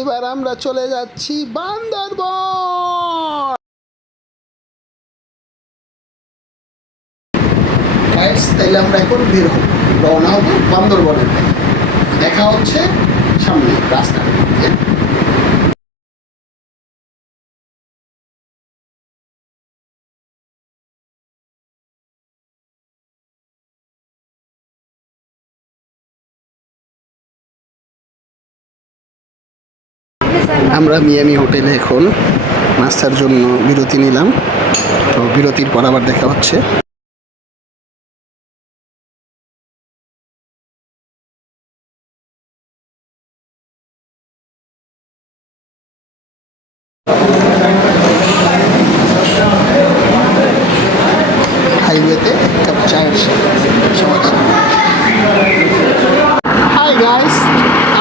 এবার আমরা চলে যাচ্ছি বান্দরবন। তাইলে আমরা এখন বের হব, রওনা হবো বান্দরবনের। দেখা হচ্ছে সামনে রাস্তা। আমরা মিয়ামি হোটেলে এখন নাস্তার জন্য বিরতি নিলাম। তো বিরতির পর আবার দেখা হচ্ছে। হাইওয়েতে এক কাপ চায়ের সবার সাথে। হাই গাইস,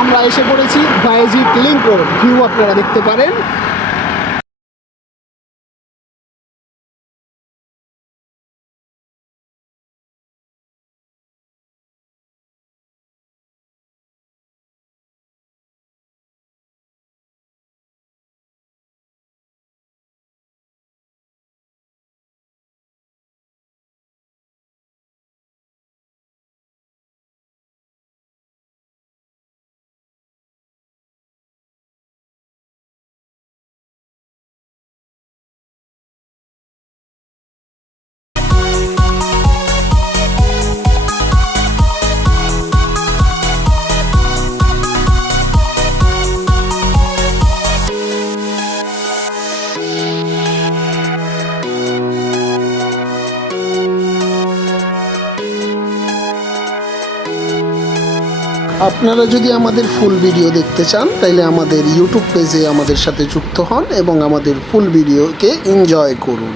আমরা এসে পড়েছি বায়েজিদ লিংক রোড। ভিউ আপনারা দেখতে পারেন। আপনারা যদি আমাদের ফুল ভিডিও দেখতে চান তাহলে আমাদের ইউটিউব পেজে আমাদের সাথে যুক্ত হন এবং আমাদের ফুল ভিডিওকে এনজয় করুন।